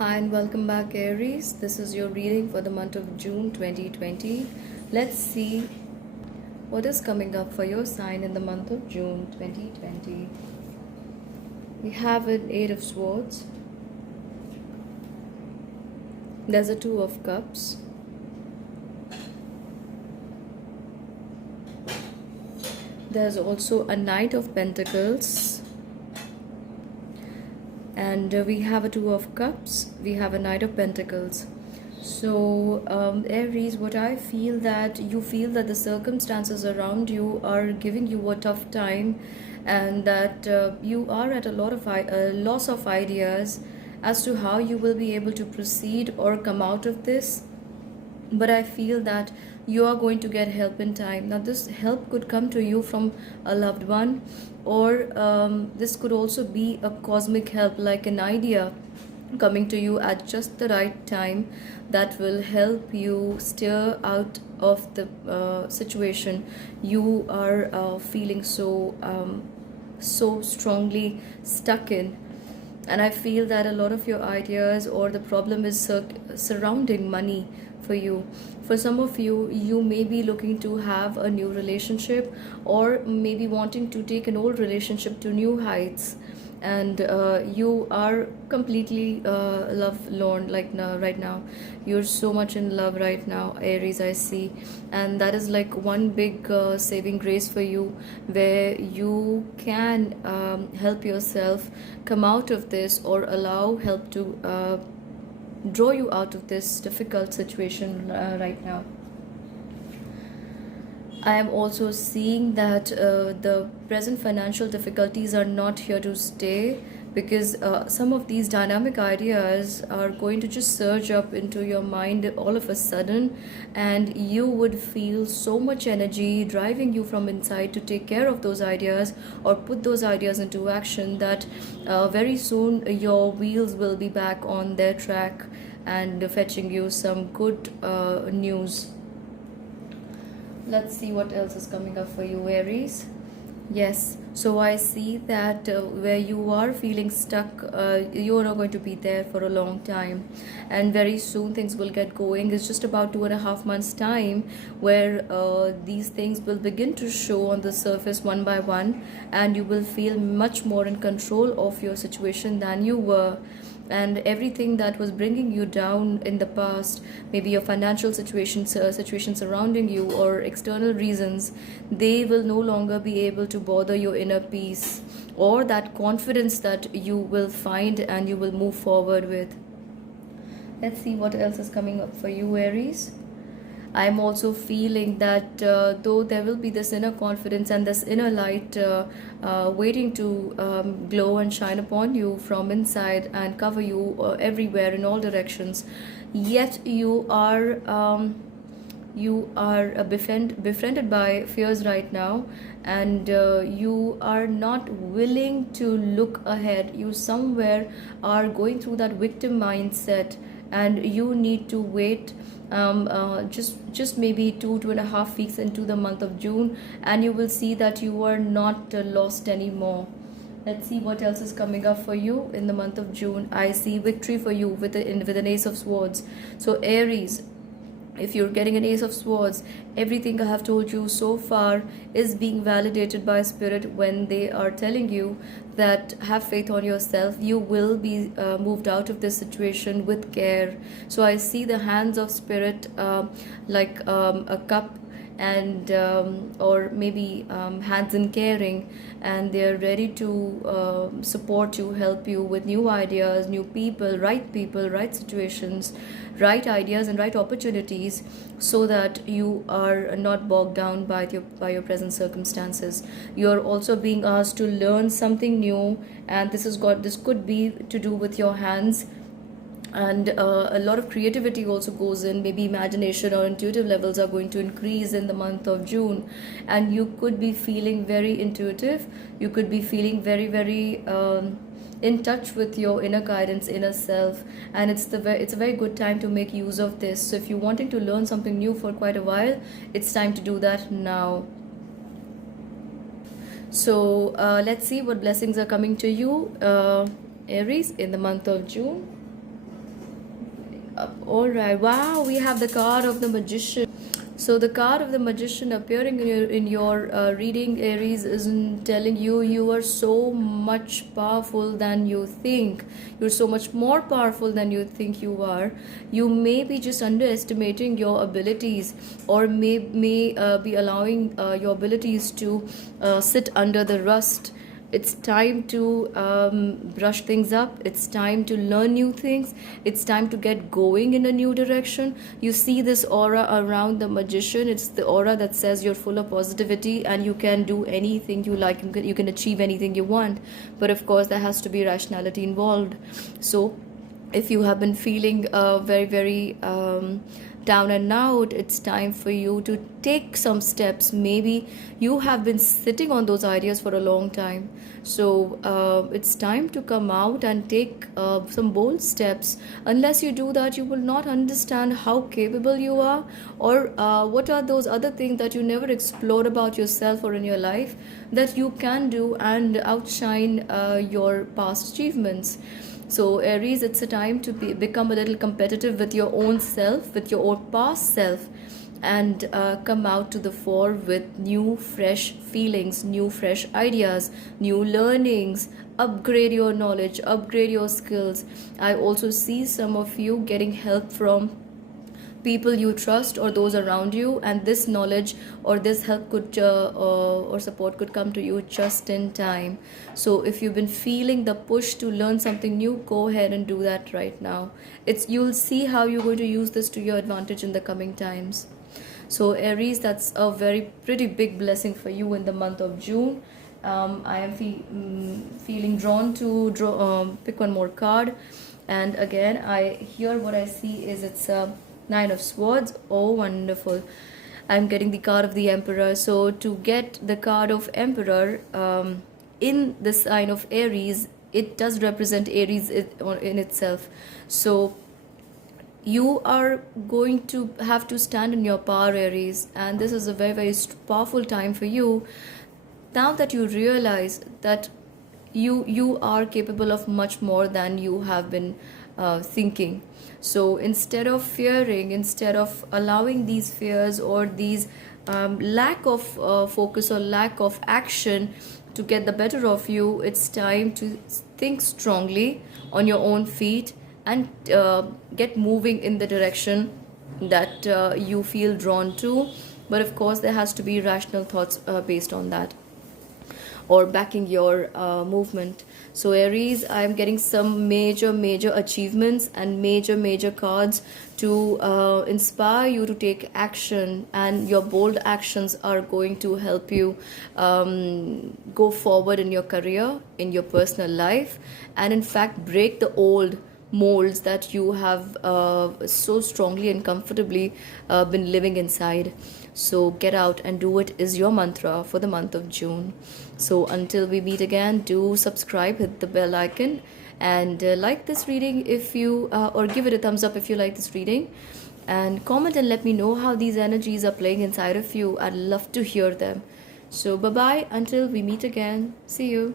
Hi and welcome back, Aries. This is your reading for the month of June 2020. Let's see what is coming up for your sign in the month of June 2020. We have an Eight of Swords. There's a Two of Cups. There's also a Knight of Pentacles. And we have a Two of Cups. We have a Knight of Pentacles. So Aries, what I feel that you feel that the circumstances around you are giving you a tough time, and that you are at a lot of loss of ideas as to how you will be able to proceed or come out of this. But I feel that you are going to get help in time. Now this help could come to you from a loved one, or this could also be a cosmic help, like an idea coming to you at just the right time that will help you steer out of the situation you are feeling so strongly stuck in. And I feel that a lot of your ideas or the problem is surrounding money for you. For some of you, you may be looking to have a new relationship, or maybe wanting to take an old relationship to new heights, and you are completely lovelorn, like now, right now you're so much in love right now, Aries, I see. And that is like one big saving grace for you, where you can help yourself come out of this, or allow help to draw you out of this difficult situation right now. I am also seeing that the present financial difficulties are not here to stay, because some of these dynamic ideas are going to just surge up into your mind all of a sudden, and you would feel so much energy driving you from inside to take care of those ideas or put those ideas into action, that very soon your wheels will be back on their track and fetching you some good news. Let's see what else is coming up for you, Aries. Yes, so I see that where you are feeling stuck, you are not going to be there for a long time, and very soon things will get going. It's just about 2.5 months time where these things will begin to show on the surface one by one, and you will feel much more in control of your situation than you were. And everything that was bringing you down in the past, maybe your financial situation surrounding you, or external reasons, they will no longer be able to bother your inner peace, or that confidence that you will find and you will move forward with. Let's see what else is coming up for you, Aries. I'm also feeling that though there will be this inner confidence and this inner light waiting to glow and shine upon you from inside and cover you everywhere in all directions, yet you are befriended by fears right now, and you are not willing to look ahead. You somewhere are going through that victim mindset, and you need to wait just maybe 2.5 weeks into the month of June, and you will see that you are not lost anymore. Let's see what else is coming up for you in the month of June. I see victory for you with an Ace of Swords. So Aries, if you're getting an Ace of Swords, everything I have told you so far is being validated by Spirit when they are telling you that have faith on yourself. You will be moved out of this situation with care. So I see the hands of Spirit like a cup, and or maybe hands in caring, and they're ready to support you, help you with new ideas, new people, right situations, right ideas and right opportunities, so that you are not bogged down by your present circumstances. You're also being asked to learn something new, and this could be to do with your hands, and a lot of creativity also goes in. Maybe imagination or intuitive levels are going to increase in the month of June, and you could be feeling very intuitive. You could be feeling very in touch with your inner guidance, inner self, and it's a very good time to make use of this. So if you're wanting to learn something new for quite a while, it's time to do that now. So let's see what blessings are coming to you, Aries, in the month of June. All right. Wow, we have the card of the Magician. So the card of the Magician appearing in your reading, Aries, isn't telling you you are so much powerful than you think. You're so much more powerful than you think you are. You may be just underestimating your abilities, or may be allowing your abilities to sit under the rust. It's time to brush things up. It's time to learn new things. It's time to get going in a new direction. You see this aura around the Magician. It's the aura that says you're full of positivity and you can do anything you like. You can achieve anything you want. But of course, there has to be rationality involved. So if you have been feeling very, very down and out, it's time for you to take some steps. Maybe you have been sitting on those ideas for a long time. So it's time to come out and take some bold steps. Unless you do that, you will not understand how capable you are, or what are those other things that you never explored about yourself or in your life that you can do and outshine your past achievements. So Aries, it's a time to become a little competitive with your own self, with your own past self, and come out to the fore with new, fresh feelings, new, fresh ideas, new learnings. Upgrade your knowledge, upgrade your skills. I also see some of you getting help from people you trust or those around you, and this knowledge or this help could or support could come to you just in time. So if you've been feeling the push to learn something new, go ahead and do that right now. It's You'll see how you're going to use this to your advantage in the coming times. So Aries, that's a very pretty big blessing for you in the month of June. I am feeling drawn to pick one more card, and again what I see is it's a Nine of Swords. Oh, wonderful. I'm getting the card of the Emperor. So to get the card of Emperor in the sign of Aries, it does represent Aries in itself. So you are going to have to stand in your power, Aries, and this is a very, very powerful time for you. Now that you realize that you are capable of much more than you have been thinking. So instead of fearing, instead of allowing these fears or these lack of focus or lack of action to get the better of you, it's time to think strongly on your own feet and get moving in the direction that you feel drawn to. But of course, there has to be rational thoughts based on that, or backing your movement. So Aries, I'm getting some major achievements and major cards to inspire you to take action, and your bold actions are going to help you go forward in your career, in your personal life, and in fact break the old molds that you have so strongly and comfortably been living inside. So get out and do it is your mantra for the month of June. So until we meet again, do subscribe, hit the bell icon, and like this reading if you or give it a thumbs up if you like this reading, and comment and let me know how these energies are playing inside of you. I'd love to hear them. So bye bye until we meet again. See you.